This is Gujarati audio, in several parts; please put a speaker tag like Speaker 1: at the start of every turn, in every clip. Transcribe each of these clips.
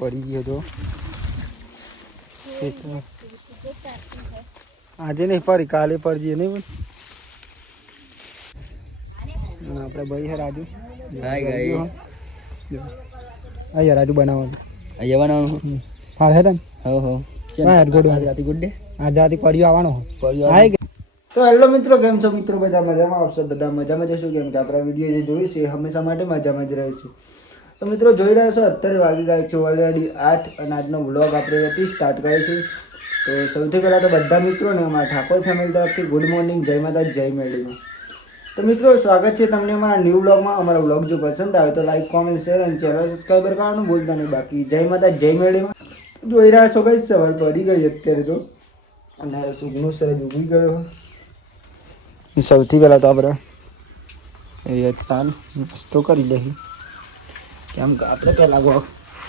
Speaker 1: પડી ગયો તો. આજે નહીં પડી કાલે પડી નહીં પણ આપણે ભાઈ હે રાજુ. અહીંયા રાજુ બનાવવાનું.
Speaker 2: અહીંયા બનાવવાનું?
Speaker 1: હા હે તને?
Speaker 2: હો હો.
Speaker 1: યાર ગુડ
Speaker 2: ડે
Speaker 1: આઝાદી પડ્યો આવવાનો.
Speaker 2: પડ્યો
Speaker 1: તો હેલો મિત્રો કેમ છો? મિત્રો બધા મજામાં? આવશો બધા મજામાં જશો કેમ કે આપણા વીડિયો જે જોઈશે હંમેશા માટે મજામાં જ રહે છે. તો મિત્રો જોઈ રહ્યા છો, અત્યારે વાગી ગયા છે ઓલરેડી આઠ અને આજનો વ્લોગ આપણે હતી સ્ટાર્ટ છીએ તો સૌથી પહેલાં તો બધા મિત્રોને, અમારા ઠાકોર ફેમિલી તરફથી ગુડ મોર્નિંગ જય માતા જય મેળીમાં તો મિત્રો સ્વાગત છે તમને અમારા ન્યૂ બ્લોગમાં અમારો બ્લોગ જો પસંદ આવે તો લાઈક કોમેન્ટ શેર અને ચેનલ સબસ્ક્રાઈબર કરવાનું ભૂલતા નહીં. બાકી જય માતા જય મેળીમાં જોઈ રહ્યા છો કઈ સવાર પડી ગઈ અત્યારે તો. અને સુગનું સહેજ ઉગી ગયો. સૌથી પહેલાં તો આપણે એ તાન નાસ્તો કરી લઈએ. કેમ કે આપણે પહેલાં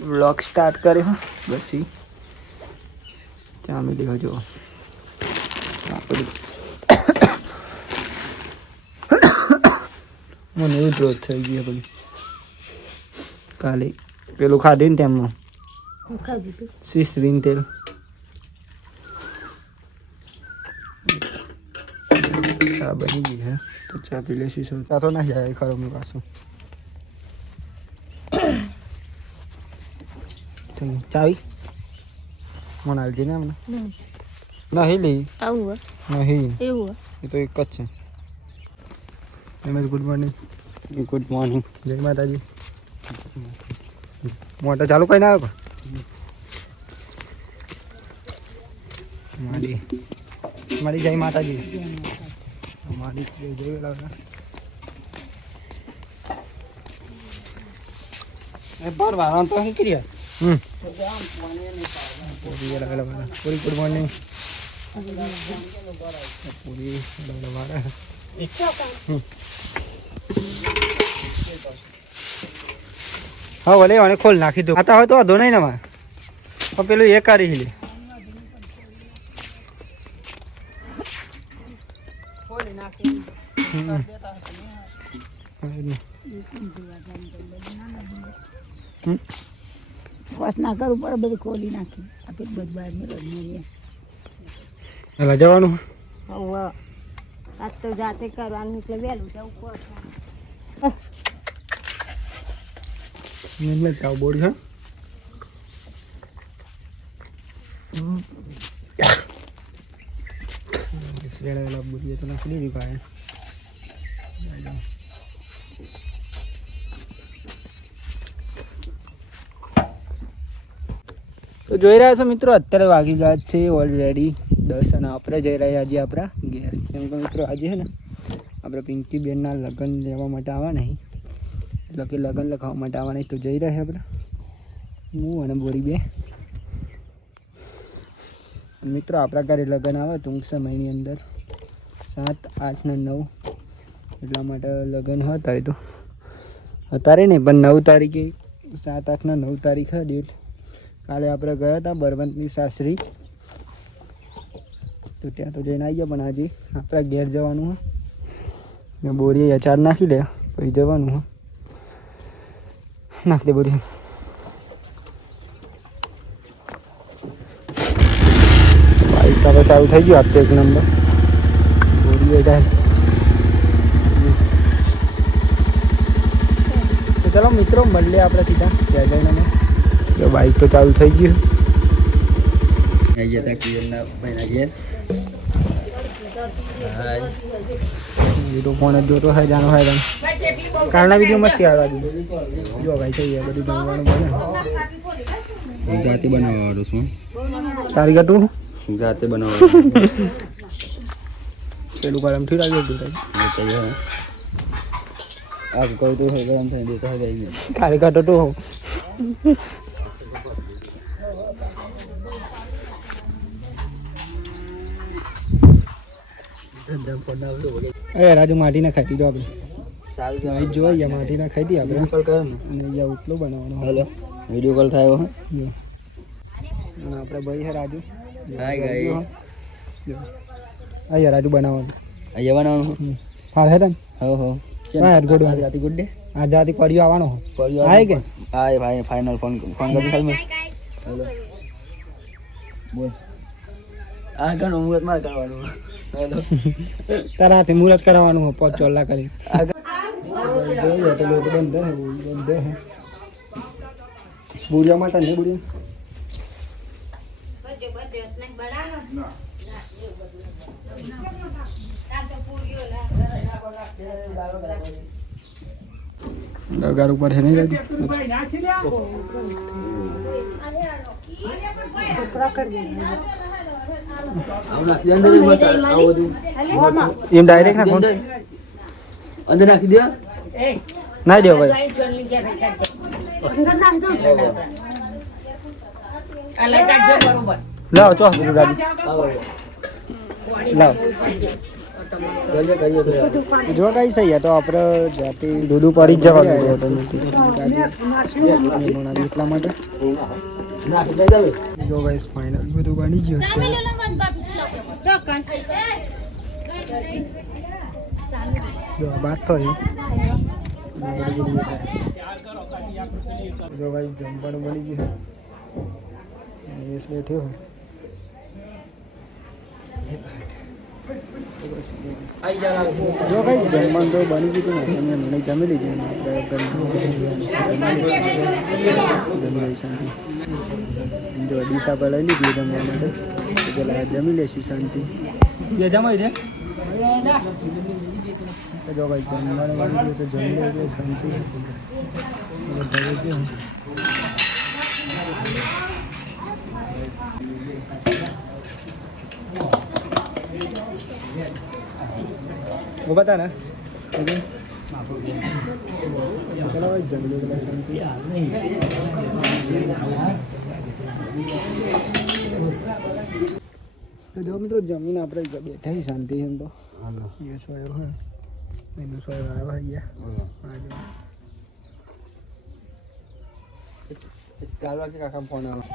Speaker 1: બ્લોગ સ્ટાર્ટ કર્યો બસી ત્યાં મિલી જો આપણી મને એવું ગ્રોથ થઈ ગઈ પેલી કાલે પેલું ખાધું ને તેમાં સીસરીન તેલ ચા બની ગઈ હે તો ચા પી લેશી સૌ ચા તો ના જાય ખરો મેં પાછું ચાવી? મને હાલજે ને હમણાં. નહીં લે.
Speaker 3: આવું
Speaker 1: નહીં.
Speaker 3: એવું
Speaker 1: એ તો એક જ છે. એમ ગુડ મોર્નિંગ.
Speaker 2: Good morning.
Speaker 1: જય માતાજી. મોટર ચાલુ કઈ ના આવ્યો મારી. મારી જય માતાજી. મારી જય લાલા
Speaker 2: એ પર વાળા તો શું કર્યા?
Speaker 1: હમ પૂરી લગા લગા પૂરી ગુડ મોર્નિંગ પૂરી લગા લગા હા ભલે અને ખોલ નાખી દો આતા હોય તો વાંધો નહીં ને મારે પણ પેલું એ કરી લે હમ. હમ.
Speaker 3: બસ ના કરવું પડે બધું ખોલી નાખી આપણે બધું બહાર મેળવીએ
Speaker 1: હાલા જવાનું
Speaker 3: હવે આજ તો જાતે કરવાનું એટલે વહેલું જવું પડે
Speaker 1: એટલે ચાવ બોડી હા વેલા વેલા બોલીએ તો નાખી દીધી પાસે તો જોઈ રહ્યા છો મિત્રો, અત્યારે વાગી ગયા છે ઓલરેડી દસ અને આપણે જઈ રહ્યા આજે આપણા ઘેર જેમ કે મિત્રો આજે છે ને, આપણે પિંકી બેનના લગ્ન લેવા માટે આવવા નહીં. એટલે કે લગ્ન લખાવવા માટે આવવા નહીં, તો જઈ રહ્યા આપણે. હું અને બોરી બે. મિત્રો, આપણા ઘરે લગ્ન આવે ટૂંક સમયની અંદર. સાત, આઠ ને નવ. એટલા માટે લગ્ન અત્યારે તો. અત્યારે નહીં, પણ નવ તારીખે સાત, આઠ ને નવ તારીખ ડેટ કાલે આપણે ગયા હતા બરવંતની સાસરી. તો ત્યાં તો જઈને આવી ગયા, પણ આજે આપણા ઘેર જવાનું ને બોરીએ અચાર નાખી લે, પછી જવાનું હોય નાખ દે બોરી બાઈક તો ચાલુ થઈ ગયું આપતો એક નંબર. બોરીએ જાય. ચાલો મિત્રો, મળીએ આપણે સીધા. જય જઈને અમે જો બાઈક તો ચાલુ થઈ ગયું.
Speaker 2: અહીંયા તા કિરણના ભાઈના ઘેર.
Speaker 1: તો ફોન જ જોતો હોય જાણો હોય તમે કાલના વીડિયો મસ્તી આવવા દીધું જો ભાઈ થઈ ગયા બધું જમવાનું બને.
Speaker 2: હું જાતે બનાવવાનું છું.
Speaker 1: તારી ગટું?
Speaker 2: જાતે બનાવવાનું
Speaker 1: પેલું ગરમ લાગ્યું હતું
Speaker 2: આપ કહું તો ગરમ થઈ દેતો હોય ગઈ
Speaker 1: તારી તો એ રાજુ માટી ના ખાઈ દીધો આપણે.
Speaker 2: સારું
Speaker 1: અહીં જોઈએ માટી ના ખાઈ દી આપણે.
Speaker 2: વીડિયો કોલ કરો ને.
Speaker 1: અને અહીંયા ઉતલો બનાવવાનો.
Speaker 2: હેલો વીડિયો કોલ થયો હે
Speaker 1: જો. અને આપણે ભાઈ છે રાજુ.
Speaker 2: Hi guys.
Speaker 1: જો. અહીંયા રાજુ બનાવવાનું.
Speaker 2: અહીંયા બનાવવાનું?
Speaker 1: હમ. હા હે તને?
Speaker 2: હો હો.
Speaker 1: હા યાર ગુડ
Speaker 2: આજ રાતી ગુડ ડે?
Speaker 1: આ જાતી પડ્યો આવવાનો આય કે
Speaker 2: આય ભાઈ ફાઇનલ ફોન ફોન કરી ખાલી હેલો બોલ આ ગણ મુહૂર્ત મારે કરવાનું હેલો
Speaker 1: તારા મુહૂર્ત કરાવવાનું હોય ચોલ્લા કરી
Speaker 2: બુડિયા
Speaker 1: જોઈએ તો લોકો બંધ હે બંધ હે બુરિયા માટે નહીં
Speaker 3: ના
Speaker 1: ઘર ઉપર છે નહીં એમ ડાયરેક્ટ નાખો
Speaker 2: અંદર નાખી દે.
Speaker 1: ના દેવો ભાઈ. લાવો ચો ગાડી. લાવો. જો કઈ સહી તો આપણે જાતે દૂધ પડી જવાનું એટલા માટે જો ગાઈસ ફાઇનલ બધું બની ગયું જો વાત થઈ જો ભાઈ જમવાનું બની ગયું બેઠ્યો જો કઈ જમવાનું તો બની ગયું હતું ને મને જમી લીધું. જમી શાંતિ જો ડીશ આપણે લઈ લીધી જમવા માટે પેલા જમી લઈશું શાંતિ. જમાઈ છે જો કઈ જમવાનું બની ગયું તો જમી લઈએ શાંતિ હવે ઘરે ગયો. वो बता ना चलो भाई जंगलों के लिए शांति તો જો મિત્રો જમીન આપણે બેઠા છીએ શાંતિ એમ તો એ સોયો હા એનું સોયો આવ્યા ગયા
Speaker 2: ચાર વાગે કાકા ફોન આવે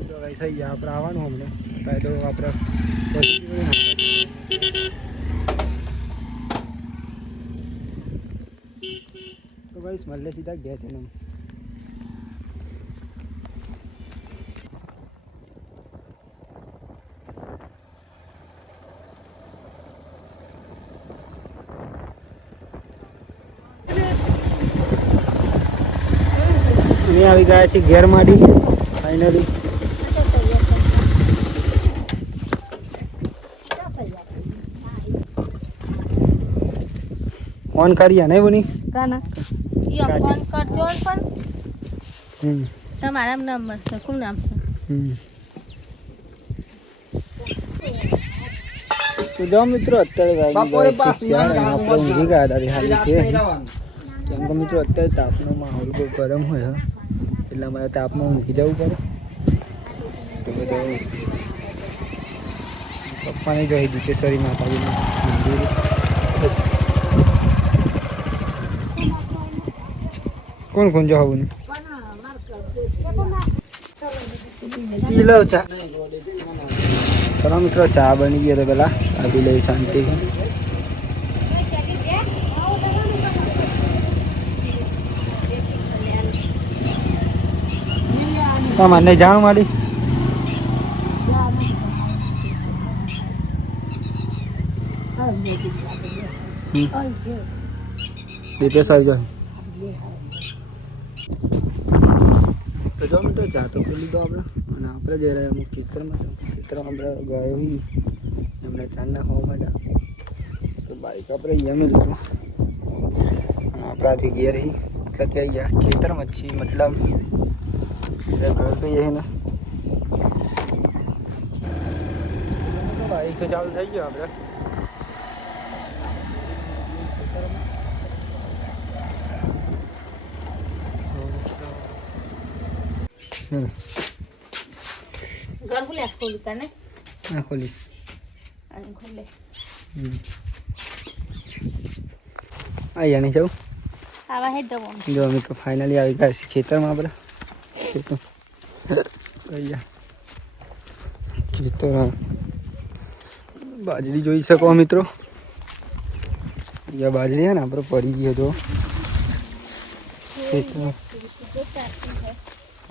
Speaker 1: તો ભાઈ થઈ ગયા આપણે આવવાનું હમણાં કાંઈ તો આપણે તો ભાઈ મળે સીધા ગયા છે અમે આવી ગયા છીએ ઘેર માડી. ફાઇનલી ફોન કરીએ નહીં? બની
Speaker 3: કાના? ઈ
Speaker 1: કાચી.
Speaker 3: ફોન કરજો ને પણ
Speaker 1: હમ
Speaker 3: તમારા નંબર છે શું નામ છે
Speaker 1: હમ તો જો મિત્રો અત્યારે વાગી ગયા છે ચાર અને આપણે ઊંઘી ગયા હતા હાલી છે કેમ કે મિત્રો અત્યારે તાપનો માહોલ બહુ ગરમ હોય હા એટલા માટે તાપમાં ઊંઘી જવું પડે તો બધું પપ્પાને જોઈ દીચેશ્વરી માતાજીનું મંદિર કોણ કોણ જવું બને લો ચા. ચલો મિત્રો ચા બની ગયો તો પેલા ચા પી લઈ શાંતિ. મને જાણ મારી. દીપેશ આવી જાય તો જો મિત્રો ચા તો પી લીધો આપણે અને આપણે જઈ રહ્યા અમુક ખેતરમાં ખેતરમાં આપણે ગયા હોય એમને ચાંદ નાખવા માટે તો બાઈક આપણે અહીંયા લીધું અને આપણાથી ઘેર હી એટલે ત્યાં ગયા ખેતરમાં જ છીએ મતલબ એટલે ઘર કહીએ ને બાઈક તો ચાલુ થઈ ગયો આપણે
Speaker 3: તને
Speaker 1: આ ખોલીશ
Speaker 3: અને
Speaker 1: અહીંયા નહીં જવું
Speaker 3: આવા હે
Speaker 1: જો ફાઇનલી આવી ગયા છે ખેતરમાં આપણે ખેતર અહીંયા ખેતર બાજરી જોઈ શકો મિત્રો અહીંયા બાજરી છે ને આપણે પડી ગયો તો ખેતરમાં.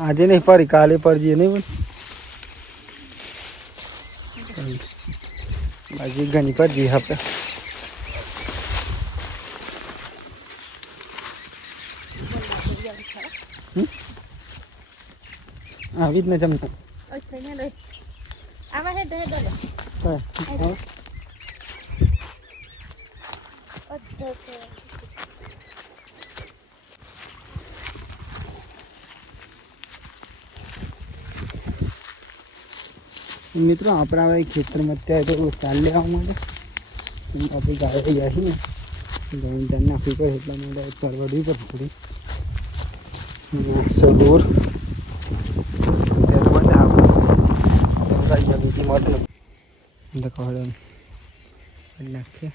Speaker 1: આજે નહીં પડી કાલે પડી નહીં પણ બાજરી ઘણી પડી આપણે હમ? આવી જ ને જમતા
Speaker 3: આવા હે દે દે
Speaker 1: હા. મિત્રો આપણે હવે ખેતરમાં અત્યારે તો ચાલ લેવા માટે કેમ કે આપણે ગાય થઈ જાય છે ને ઘઉં ચાલ નાખવી પડે એટલા માટે પરવડવી પડે થોડી સગોર ત્યારે માટે આપણે બીજી માટે દખવાડે નાખીએ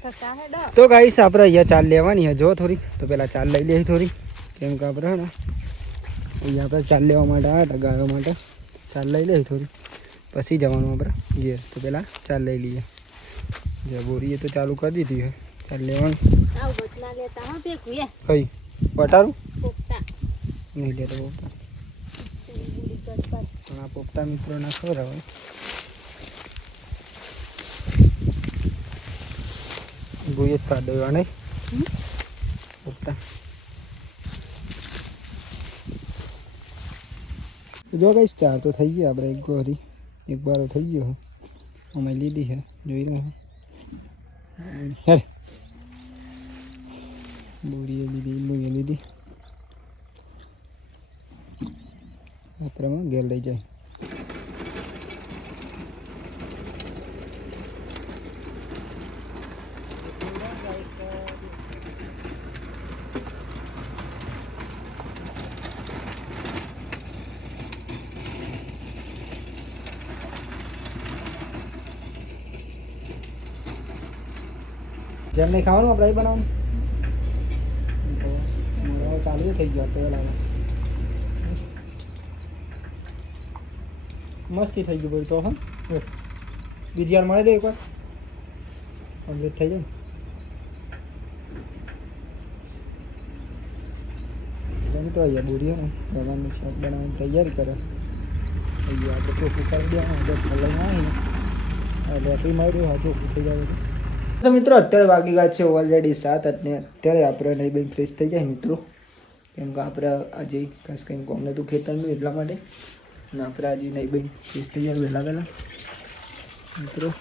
Speaker 3: થતા હે ડો
Speaker 1: તો ગાઈસ આપણે અહીંયા ચાલ લેવાની હે જો થોડી તો પેલા ચાલ લઈ લઈએ થોડી કેમ કે આપણે હે ને અહીંયા આપણે ચાલ લેવા માટે આવ્યા હતા ગાયો માટે ચાલ લઈ લઈએ થોડી પછી જવાનું આપણે ઘેર તો પેલા ચાલ લઈ લઈએ જે બોરીએ તો ચાલુ કરી દીધી હે ચાલ લેવાનું
Speaker 3: આવ બતલા લેતા હા ભેગું એ
Speaker 1: કઈ પટારું
Speaker 3: પોપટા
Speaker 1: નહીં લેતો પોપટા પણ આ પોપટા મિત્રો ના ખબર હવે ગુયે જ પાડ દેવા નહીં પોપટા જો કઈ ચાર તો થઈ ગયા આપણે એક ગોરી એક બારો થઈ ગયો અમે લીધી છે જોઈ રહ્યા હેર બોરીએ લીધી લોહીએ લીધી આપણામાં ઘેર લઈ જાય જેમ નહીં ખાવાનું, આપણે એ બનાવવાનું. તો મોરાઓ ચાલુ થઈ ગયો તો લાગે મસ્તી થઈ ગયું બધું તો, હા. જો. બીજી વાર મળે દે એકવાર. કમ્પ્લીટ થઈ જાય ને. મિત્રો અહીંયા બોરી હે ને ગવાનું શાક બનાવવાની તૈયારી કરે. અહીંયા આપણે ચોખ્ખું કરી દેવાનું, એટલે લઈને આવીને એટલે એટલી મળ્યું હા ચોખ્ખું થઈ જાય બધું. તો મિત્રો, અત્યારે વાગી ગયા છે ઓલરેડી સાત, અને અત્યારે આપણે નહીં બેન ફ્રેશ થઈ જાય મિત્રો. કેમ કે આપણે આજે ખાસ કંઈ કોમ ખેતર ખેતરનું એટલા માટે. અને આપણે આજે નહીં બેન ફ્રેશ થઈ જાય વહેલા વહેલા. મિત્રો.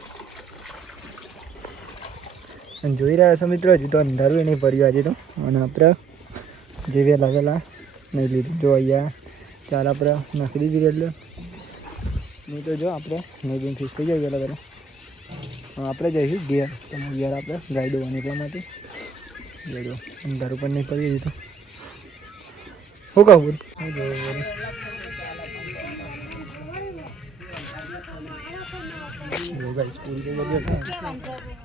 Speaker 1: અને જોઈ રહ્યા છો મિત્રો, હજુ તો અંધારું નહીં ભર્યું આજે તો. અને આપણે જે વહેલા વહેલા નહીં લીધું. જો અહીંયા ચાર આપણે નાખી દીધી એટલે. નહીં તો જો આપણે નહીં બેન ફ્રેશ થઈ જાય વહેલા વહેલા. આપણે જઈશું ગિયર તમે ગિયર આપણે ગાય હોવાની એટલા માટે. જોડો અંધારું પણ નહીં પડી દીધું શું કહું બોલ. તો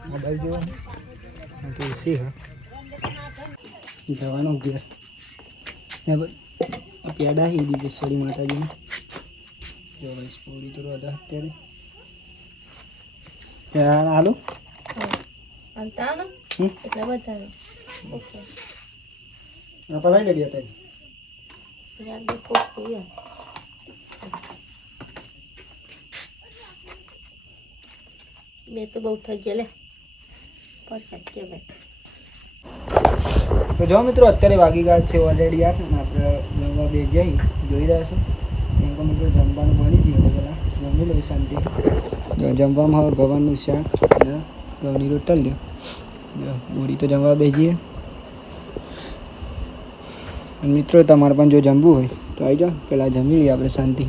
Speaker 1: મોબાઈલ જોવાનું તો એસી હા. જવાનું ઘેર. ભાઈ પેડા હી દીધેશ્વરી માતાજીને. જો ગાઈસ સ્પોડી તો બધા અત્યારે. હમ.
Speaker 3: એટલે બતાવે ઓકે.
Speaker 1: આ પલાઈ લે અત્યારે.
Speaker 3: યાર બે તો બહુ થઈ ગયા લે. પરસાદ કે ભાઈ
Speaker 1: તો જો મિત્રો અત્યારે વાગી ગયા છે ઓલરેડી યાર આપણે જમવા બે જઈ જોઈ રહ્યા છો. એમ મિત્રો જમવાનું બની ગયું પેલા જમી લઈએ શાંતિ જમવામાં હવે ગવાનું શાક અને ઘઉંની રોટલ લ્યો જો બોરી તો જમવા બેસીએ અને મિત્રો તમારે પણ જો જમવું હોય તો આવી જાઓ પેલા જમી લઈએ આપણે શાંતિ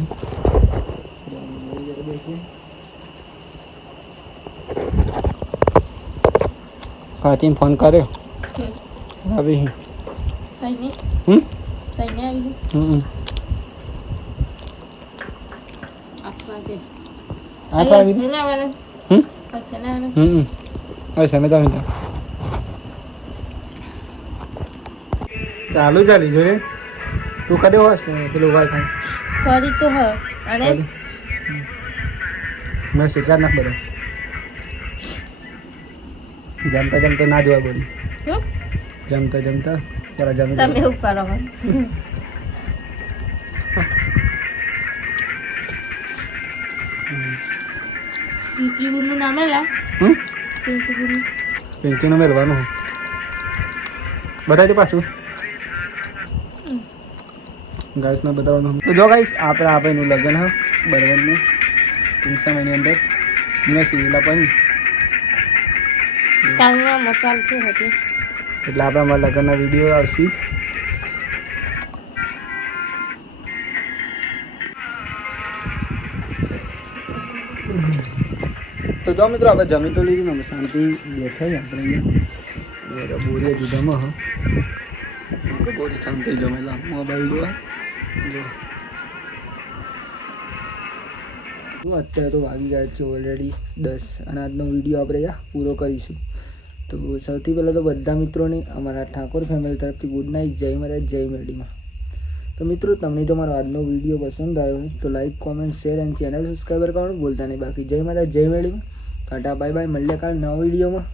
Speaker 1: ફાતિમ ફોન કર્યો આવી હમ
Speaker 3: હમ
Speaker 1: હમ
Speaker 3: આપવા દે
Speaker 1: આઠ આવી હમ
Speaker 3: ના
Speaker 1: હમ હવે સમજતા મિતા ચાલુ ચાલી જો રે તું કદે હોશ ને પેલું વાઈફાઈ
Speaker 3: ફરી તો હ અને
Speaker 1: મેં શીખાર નાખ બધો જમતા જમતા ના જોવા બોલી
Speaker 3: શું?
Speaker 1: જમતા જમતા પેલા જમી
Speaker 3: તમે એવું કરો નામ એલા
Speaker 1: હમ. પિંકીનું મેળવાનું બતાવજો પાછું. ગાઈસને બતાવવાનું તો જો ગાઈસ આપણે આપણેનું લગ્ન હ બરોબરનું ટૂંક સમયની અંદર. મેં સિવિલા પણ એટલે આપણે અમારા લગ્નના વીડિયો આવશે. તો જો મિત્રો આપણે જમી તો લીધું ને અમે શાંતિ બેઠા છીએ આપણે અહીંયા. બોરીએ દીધામાં હા. તો બોરી શાંતિ જમેલા મોબાઈલ જોવા. જો. અત્યારે તો વાગી ગયા છે ઓલરેડી દસ અને આજનો વીડિયો આપણે પૂરો કરીશું. તો સૌથી પહેલાં તો બધા મિત્રોને અમારા ઠાકોર ફેમિલી તરફથી ગુડ નાઇટ જય મહારાજ જય મેરડીમાં. તો મિત્રો તમને જો મારો આજનો વીડિયો પસંદ આવ્યો તો like comment share and channel subscriber કરવાનું ભૂલતા નહીં. બાકી જય મહારાજ જય મેરડીમાં ટાટા બાય બાય મળીએ કાલ નવા વિડીયોમાં.